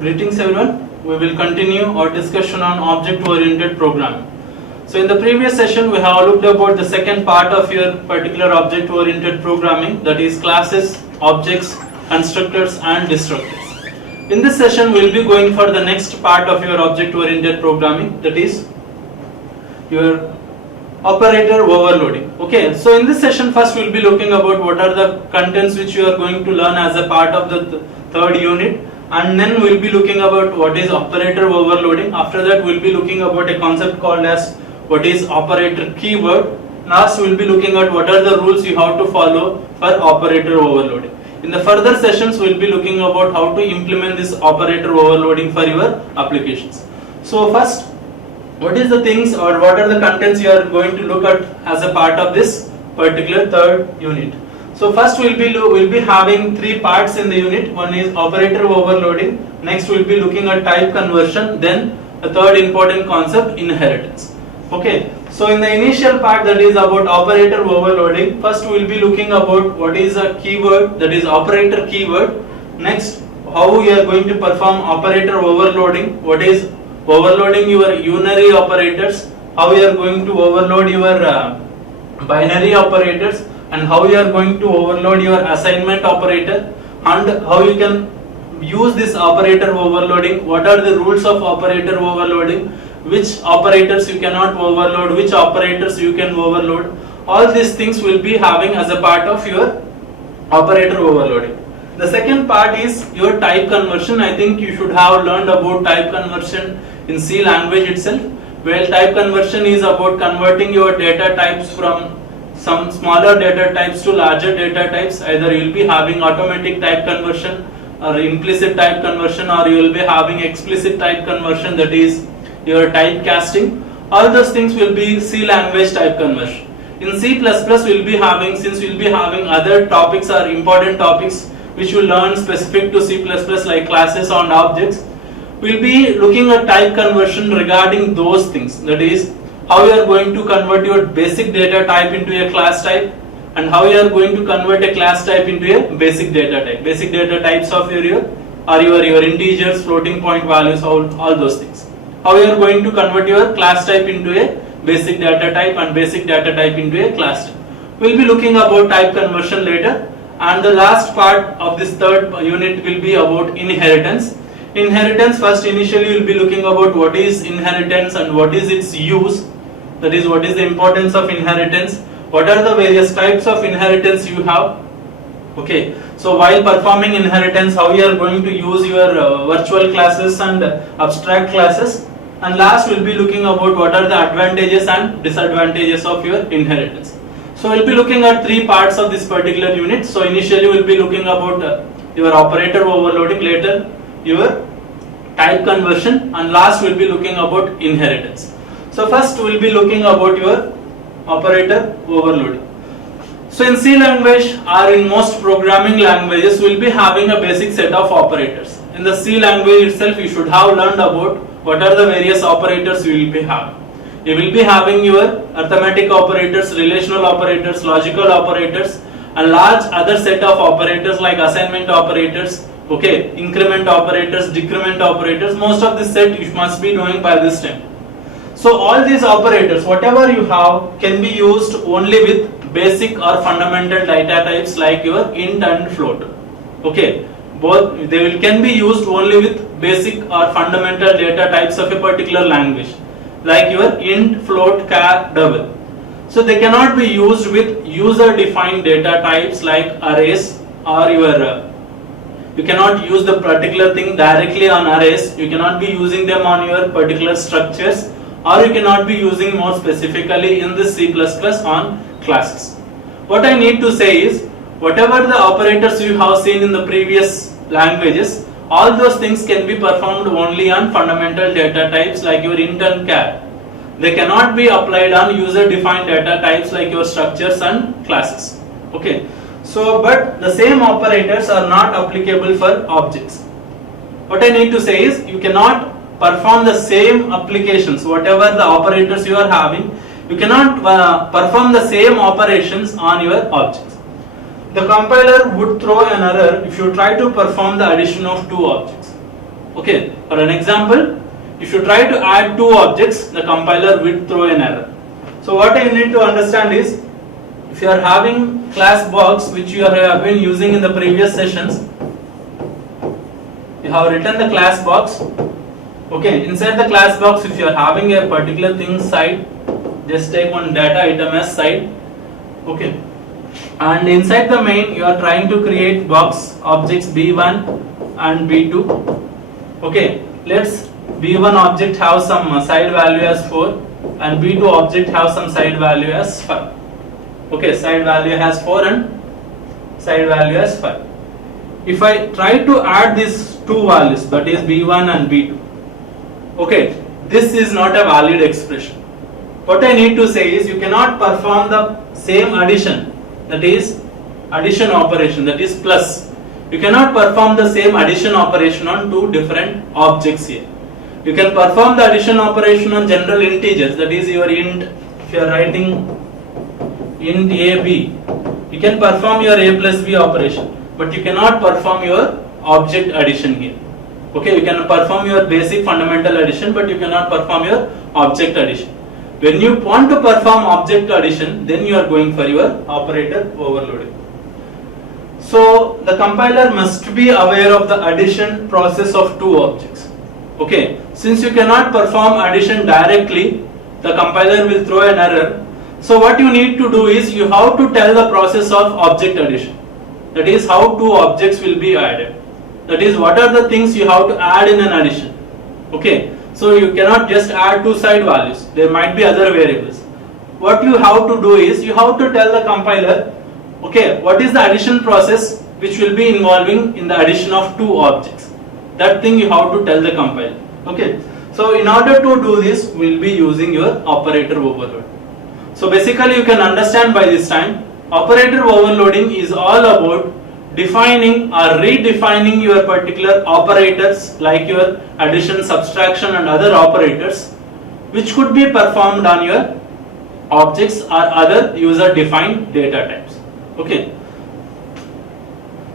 Greetings everyone. We will continue our discussion on object-oriented programming. So in the previous session we have looked about the second part of your particular object-oriented programming, that is classes, objects, constructors and destructors. In this session we will be going for the next part of your object-oriented programming, that is your operator overloading. Okay, so in this session first we will be looking about what are the contents which you are going to learn as a part of the third unit, and then we will be looking about what is operator overloading. After that we will be looking about a concept called as what is operator keyword. Last we will be looking at what are the rules you have to follow for operator overloading. In the further sessions we will be looking about how to implement this operator overloading for your applications. So first, what is the things or what are the contents you are going to look at as a part of this particular third unit? So first we'll be having three parts in the unit. One is operator overloading. Next we'll be looking at type conversion. Then a third important concept, inheritance. Okay. So in the initial part, that is about operator overloading, first we'll be looking about what is a keyword, that is operator keyword. Next, how we are going to perform operator overloading. What is overloading your unary operators, how you are going to overload your binary operators, and how you are going to overload your assignment operator, and how you can use this operator overloading, what are the rules of operator overloading, which operators you cannot overload, which operators you can overload. All these things will be having as a part of your operator overloading. The second part is your type conversion. I think you should have learned about type conversion in C language itself. Well, type conversion is about converting your data types from some smaller data types to larger data types. Either you will be having automatic type conversion or implicit type conversion, or you will be having explicit type conversion, that is your typecasting. All those things will be C language type conversion. In C++ we will be having, since we will be having other topics or important topics which you learn specific to C++ like classes and objects, we will be looking at type conversion regarding those things, that is how you are going to convert your basic data type into a class type, and how you are going to convert a class type into a basic data type. Basic data types of your integers, floating point values, all those things. How you are going to convert your class type into a basic data type and basic data type into a class type. We will be looking about type conversion later. And the last part of this third unit will be about inheritance. Inheritance, first initially we will be looking about what is inheritance and what is its use. That is, what is the importance of inheritance, what are the various types of inheritance you have. Okay, so while performing inheritance, how you are going to use your virtual classes and abstract classes. And last we will be looking about what are the advantages and disadvantages of your inheritance. So we will be looking at three parts of this particular unit. So initially we will be looking about your operator overloading, later your type conversion, and last we will be looking about inheritance. So first we will be looking about your operator overloading. So in C language or in most programming languages we will be having a basic set of operators. In the C language itself you should have learned about what are the various operators you will be having. You will be having your arithmetic operators, relational operators, logical operators, and large other set of operators like assignment operators, okay, increment operators, decrement operators. Most of this set you must be knowing by this time. So all these operators, whatever you have, can be used only with basic or fundamental data types like your int and float. Okay, both can be used only with basic or fundamental data types of a particular language, like your int, float, char, double. So they cannot be used with user defined data types like arrays, or you cannot use the particular thing directly on arrays, you cannot be using them on your particular structures, or you cannot be using more specifically in the C++ on classes. What I need to say is, whatever the operators you have seen in the previous languages, all those things can be performed only on fundamental data types like your int and char. They cannot be applied on user defined data types like your structures and classes. Okay. So, but the same operators are not applicable for objects. What I need to say is, you cannot perform the same applications, whatever the operators you are having, you cannot perform the same operations on your objects. The compiler would throw an error if you try to perform the addition of two objects. Okay, for an example, if you try to add two objects, the compiler will throw an error. So what you need to understand is, if you are having class box which you have been using in the previous sessions, you have written the class box. Okay, inside the class box, if you are having a particular thing side, just take one data item as side. Okay, and inside the main you are trying to create box objects b1 and b2. Okay, let's b1 object have some side value as 4 and b2 object have some side value as 5. Okay, side value has 4 and side value as 5. If I try to add these two values, that is b1 and b2, okay, this is not a valid expression. What I need to say is, you cannot perform the same addition, that is addition operation, that is plus. You cannot perform the same addition operation on two different objects here. You can perform the addition operation on general integers, that is your int. If you are writing int a b, you can perform your a plus b operation, but you cannot perform your object addition here. Okay, you can perform your basic fundamental addition, but you cannot perform your object addition. When you want to perform object addition, then you are going for your operator overloading. So the compiler must be aware of the addition process of two objects. Okay, since you cannot perform addition directly, the compiler will throw an error. So what you need to do is, you have to tell the process of object addition. That is how two objects will be added. That is, what are the things you have to add in an addition. Okay, so you cannot just add two side values. There might be other variables. What you have to do is, you have to tell the compiler, okay, what is the addition process which will be involving in the addition of two objects. That thing you have to tell the compiler. Okay, so in order to do this, we will be using your operator overload. So basically you can understand by this time, operator overloading is all about defining or redefining your particular operators, like your addition, subtraction and other operators, which could be performed on your objects or other user defined data types. Okay,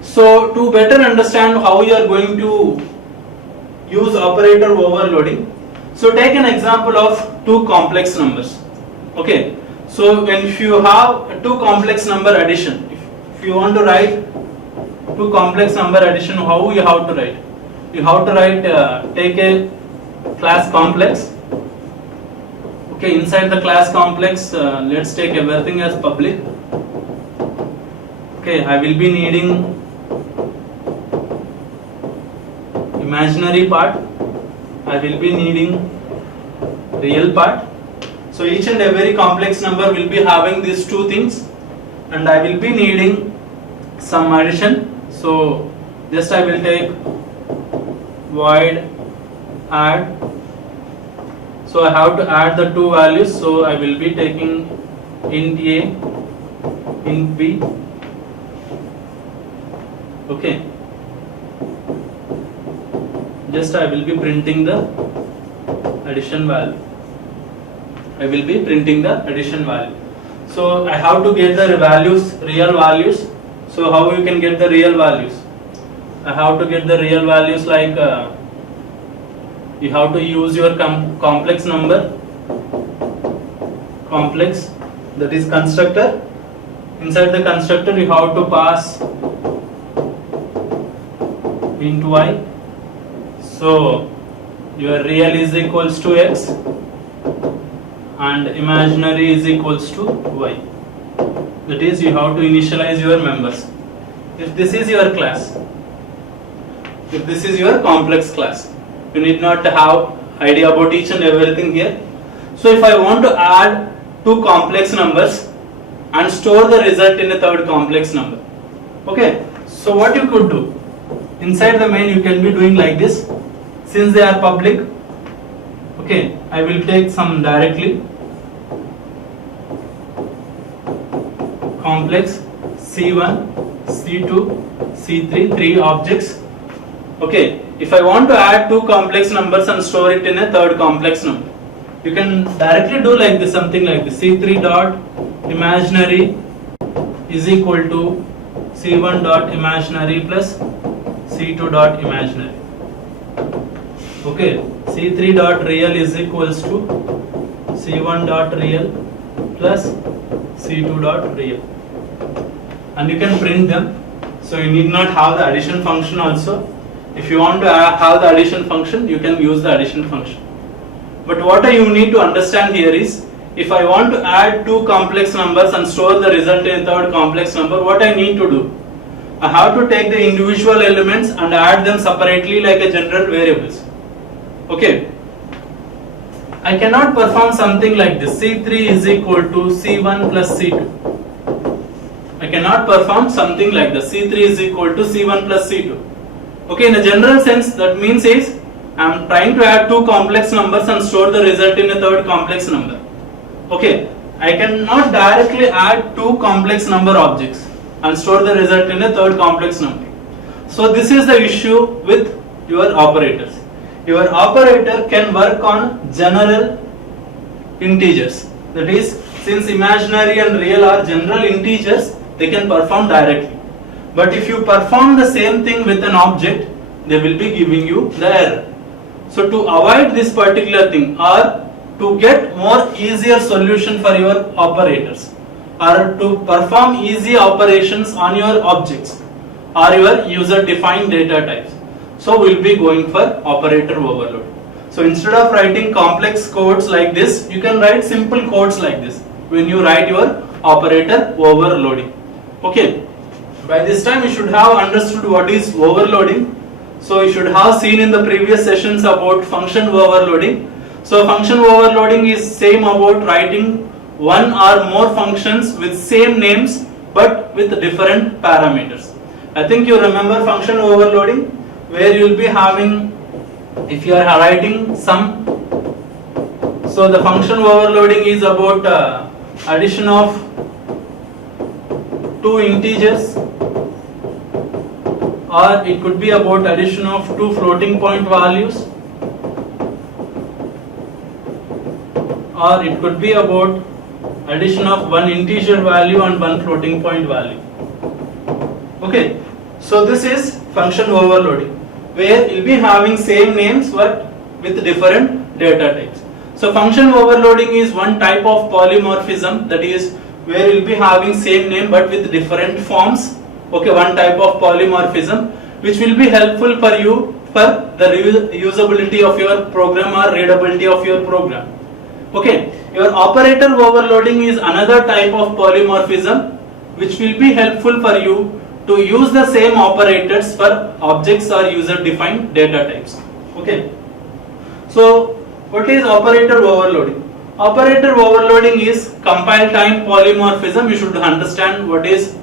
so to better understand how you are going to use operator overloading, so take an example of two complex numbers. Okay, so if you have a two complex number addition, if you want to write two complex number addition, how you have to write? You have to write, take a class complex. Okay, inside the class complex, let's take everything as public. Okay, I will be needing imaginary part, I will be needing real part. So each and every complex number will be having these two things, and I will be needing some addition. So just I will take void add. So I have to add the two values, so I will be taking int a, int b. Okay, just I will be printing the addition value. I will be printing the addition value. So I have to get the values, real values. So how you can get the real values? I have to get the real values, like you have to use your complex number, complex, that is constructor. Inside the constructor you have to pass int y. So your real is equals to x and imaginary is equals to y. That is, you have to initialize your members. If this is your class, if this is your complex class, you need not have idea about each and everything here. So if I want to add two complex numbers and store the result in a third complex number, okay, so what you could do, inside the main you can be doing like this. Since they are public, okay, I will take some directly complex C1, C2, C3, three objects. Okay, if I want to add two complex numbers and store it in a third complex number, you can directly do like this, something like this. C3 dot imaginary is equal to C1 dot imaginary plus C2 dot imaginary. Okay, C3 dot real is equals to C1 dot real plus C2 dot real, and you can print them. So you need not have the addition function also. If you want to have the addition function, you can use the addition function. But what you need to understand here is, if I want to add two complex numbers and store the result in a third complex number, what I need to do? I have to take the individual elements and add them separately like a general variables. Okay. I cannot perform something like this. C3 is equal to C1 plus C2. I cannot perform something like this. C3 is equal to C1 plus C2. Okay, in a general sense, that means is I am trying to add two complex numbers and store the result in a third complex number. Okay, I cannot directly add two complex number objects and store the result in a third complex number. So this is the issue with your operators. Your operator can work on general integers. That is, since imaginary and real are general integers, they can perform directly. But if you perform the same thing with an object, they will be giving you the error. So to avoid this particular thing, or to get more easier solution for your operators, or to perform easy operations on your objects or your user defined data types, so we'll be going for operator overload. So instead of writing complex codes like this, you can write simple codes like this when you write your operator overloading. Okay, by this time you should have understood what is overloading. So you should have seen in the previous sessions about function overloading. So function overloading is same about writing one or more functions with same names but with different parameters. I think you remember function overloading, where you will be having, if you are writing some, so the function overloading is about addition of two integers, or it could be about addition of two floating point values, or it could be about addition of one integer value and one floating point value. Okay, so this is function overloading, where you'll be having same names but with different data types. So function overloading is one type of polymorphism, that is where you'll be having same name but with different forms. Okay, one type of polymorphism which will be helpful for you for the usability of your program or readability of your program. Okay, your operator overloading is another type of polymorphism which will be helpful for you to use the same operators for objects or user defined data types. Okay, so what is operator overloading? Operator overloading is compile time polymorphism. You should understand what is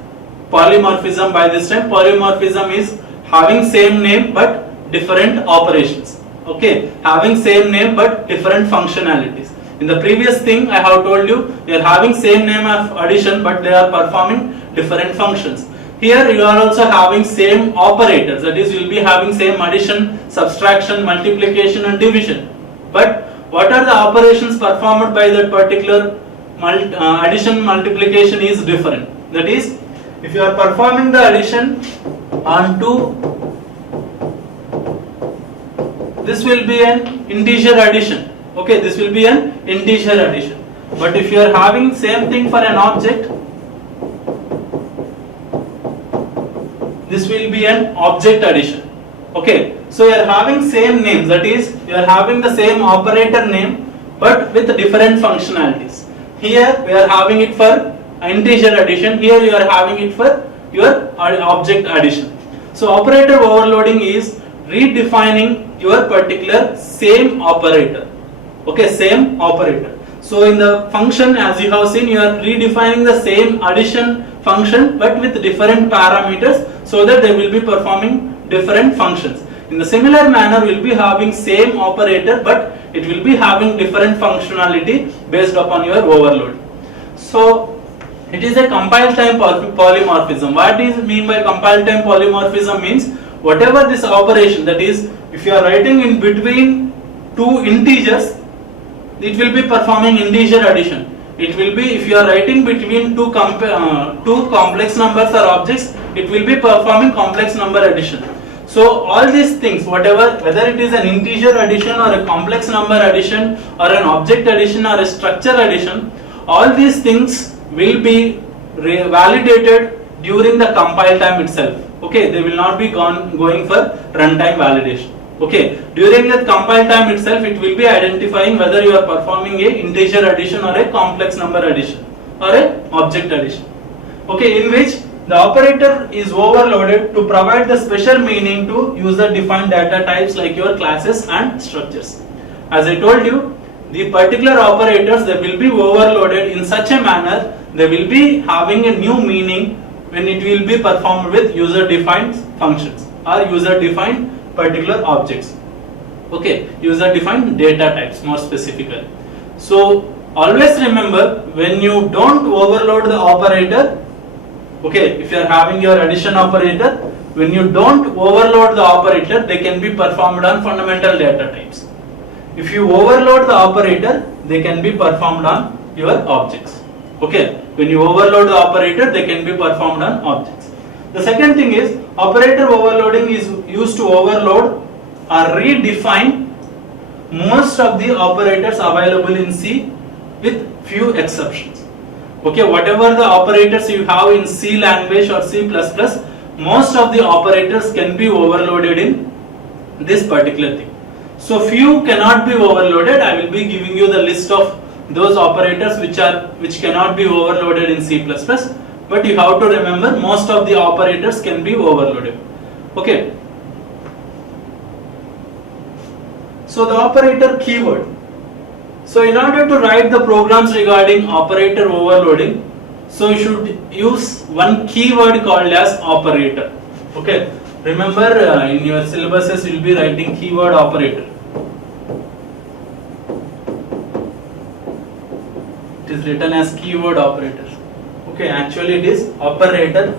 polymorphism by this time. Polymorphism is having same name but different operations. Okay, having same name but different functionalities. In the previous thing I have told you, they are having same name of addition but they are performing different functions. Here you are also having same operators, that is you will be having same addition, subtraction, multiplication and division. But what are the operations performed by that particular addition, multiplication is different. That is, if you are performing the addition on 2, this will be an integer addition. Okay, this will be an integer addition. But if you are having same thing for an object, this will be an object addition. Okay, so you are having same names, that is you are having the same operator name but with different functionalities. Here we are having it for integer addition, here you are having it for your object addition. So operator overloading is redefining your particular same operator. Okay, same operator. So in the function, as you have seen, you are redefining the same addition function but with different parameters, so that they will be performing different functions. In the similar manner, we will be having same operator but it will be having different functionality based upon your overload. So it is a compile time polymorphism. What is mean by compile time polymorphism means, whatever this operation, that is if you are writing in between two integers, it will be performing integer addition. It will be, if you are writing between two complex numbers or objects, it will be performing complex number addition. So all these things, whatever, whether it is an integer addition or a complex number addition or an object addition or a structure addition, all these things will be validated during the compile time itself. Okay, they will not be going for runtime validation. Okay, during the compile time itself, it will be identifying whether you are performing a integer addition or a complex number addition or a object addition. Okay, in which the operator is overloaded to provide the special meaning to user defined data types like your classes and structures. As I told you, the particular operators, they will be overloaded in such a manner, they will be having a new meaning when it will be performed with user defined functions or user defined particular objects. Okay, user defined data types more specifically. So always remember, when you don't overload the operator, okay, if you are having your addition operator, when you don't overload the operator, they can be performed on fundamental data types. If you overload the operator, they can be performed on your objects. Okay, when you overload the operator, they can be performed on objects. The second thing is, operator overloading is used to overload or redefine most of the operators available in C with few exceptions. Okay, whatever the operators you have in C language or C++, most of the operators can be overloaded in this particular thing. So few cannot be overloaded. I will be giving you the list of those operators which cannot be overloaded in C++, but you have to remember most of the operators can be overloaded. Okay. So the operator keyword. So in order to write the programs regarding operator overloading, so you should use one keyword called as operator. Okay. Remember, in your syllabuses you will be writing keyword operator. It is written as keyword operator. Okay, actually it is operator.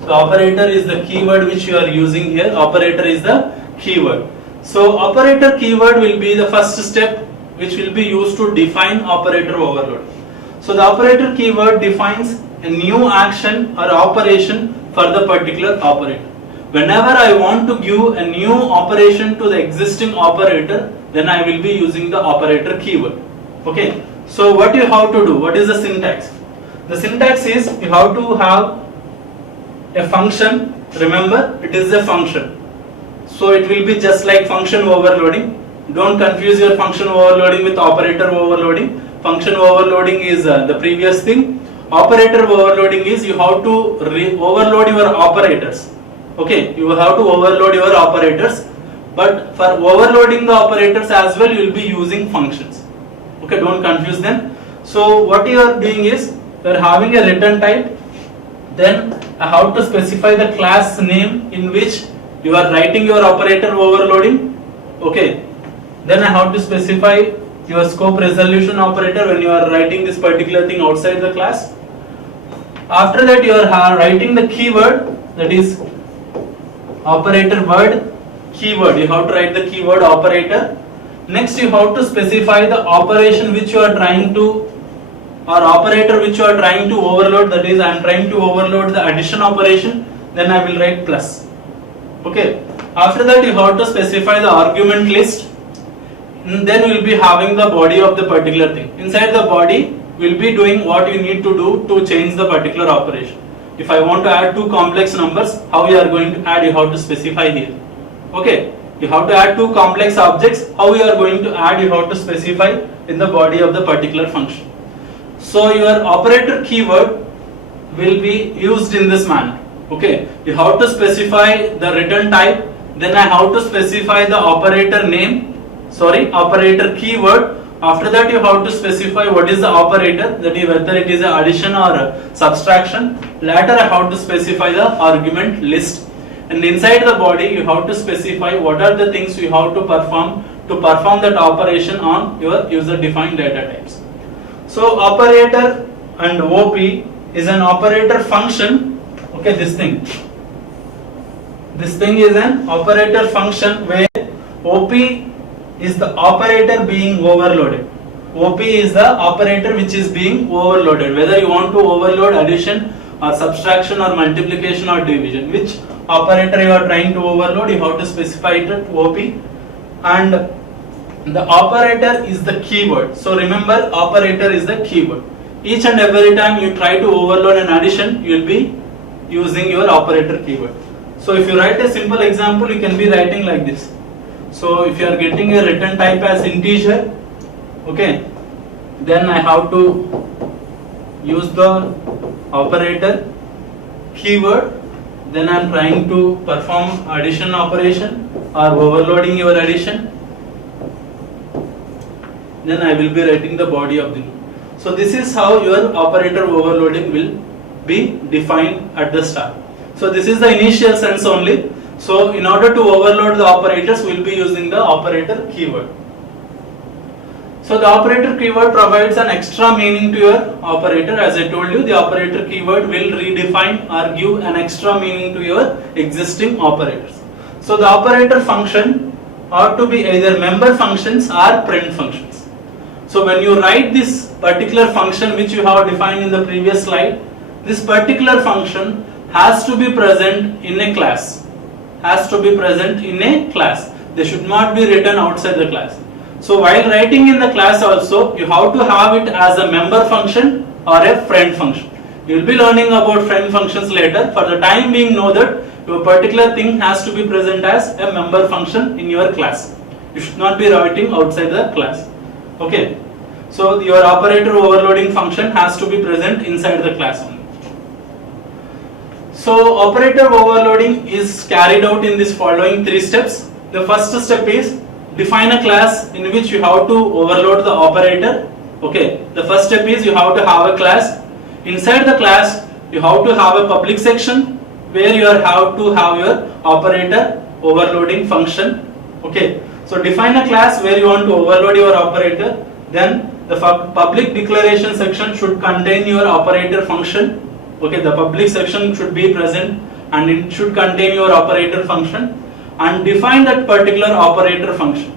So operator is the keyword which you are using here. Operator is the keyword. So operator keyword will be the first step which will be used to define operator overload. So the operator keyword defines a new action or operation for the particular operator. Whenever I want to give a new operation to the existing operator, then I will be using the operator keyword. Okay. So what you have to do? What is the syntax? The syntax is, you have to have a function. Remember, it is a function. So it will be just like function overloading. Don't confuse your function overloading with operator overloading. Function overloading is the previous thing. Operator overloading is, you have to overload your operators. Okay, you have to overload your operators, but for overloading the operators as well, you will be using functions. Okay, don't confuse them. So what you are doing is, you are having a return type, then I have to specify the class name in which you are writing your operator overloading. Okay, then I have to specify your scope resolution operator when you are writing this particular thing outside the class. After that, you are writing the keyword, that is operator word keyword. You have to write the keyword operator. Next, you have to specify the operation which you are trying to, or operator which you are trying to overload. That is, I am trying to overload the addition operation. Then I will write plus. Okay. After that, you have to specify the argument list. And then we will be having the body of the particular thing. Inside the body, we will be doing what you need to do to change the particular operation. If I want to add two complex numbers, how you are going to add, you have to specify here. Okay. You have to add two complex objects. How you are going to add, you have to specify in the body of the particular function. So your operator keyword will be used in this manner. Okay. You have to specify the return type. Then I have to specify the operator name. Operator keyword. After that, you have to specify what is the operator, that is whether it is an addition or a subtraction. Later, I have to specify the argument list. And inside the body, you have to specify what are the things you have to perform that operation on your user defined data types. So operator and OP is an operator function. Okay, this thing is an operator function where OP is the operator being overloaded. OP is the operator which is being overloaded. Whether you want to overload addition or subtraction or multiplication or division, which operator you are trying to overload, you have to specify it at OP, and the operator is the keyword. So remember, operator is the keyword. Each and every time you try to overload an addition, you will be using your operator keyword. So if you write a simple example, you can be writing like this. So if you are getting a return type as integer, okay, then I have to use the operator keyword, then I am trying to perform addition operation or overloading your addition, then I will be writing the body of the loop. So this is how your operator overloading will be defined at the start. So this is the initial sense only. So in order to overload the operators, we will be using the operator keyword. So the operator keyword provides an extra meaning to your operator. As I told you, the operator keyword will redefine or give an extra meaning to your existing operators. So the operator function ought to be either member functions or print functions. So when you write this particular function which you have defined in the previous slide, this particular function has to be present in a class. Has to be present in a class. They should not be written outside the class. So while writing in the class also, you have to have it as a member function or a friend function. You will be learning about friend functions later. For the time being, know that your particular thing has to be present as a member function in your class. You should not be writing outside the class. Okay. So your operator overloading function has to be present inside the class only. So operator overloading is carried out in this following 3 steps. The first step is define a class in which you have to overload the operator. Okay, the first step is you have to have a class. Inside the class, you have to have a public section where you have to have your operator overloading function. Okay, so define a class where you want to overload your operator. Then the public declaration section should contain your operator function. Okay, the public section should be present and it should contain your operator function. And define that particular operator function.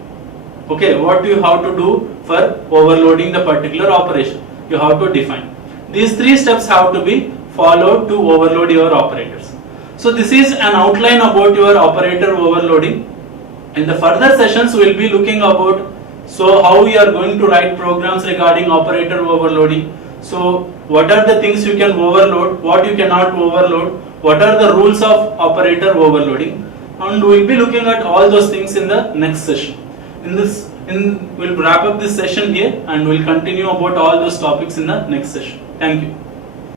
Okay, what you have to do for overloading the particular operation, you have to define. These 3 steps have to be followed to overload your operators. So this is an outline about your operator overloading. In the further sessions, we will be looking about how we are going to write programs regarding operator overloading. So what are the things you can overload, what you cannot overload, what are the rules of operator overloading. And we will be looking at all those things in the next session. We'll wrap up this session here and we'll continue about all those topics in the next session. Thank you.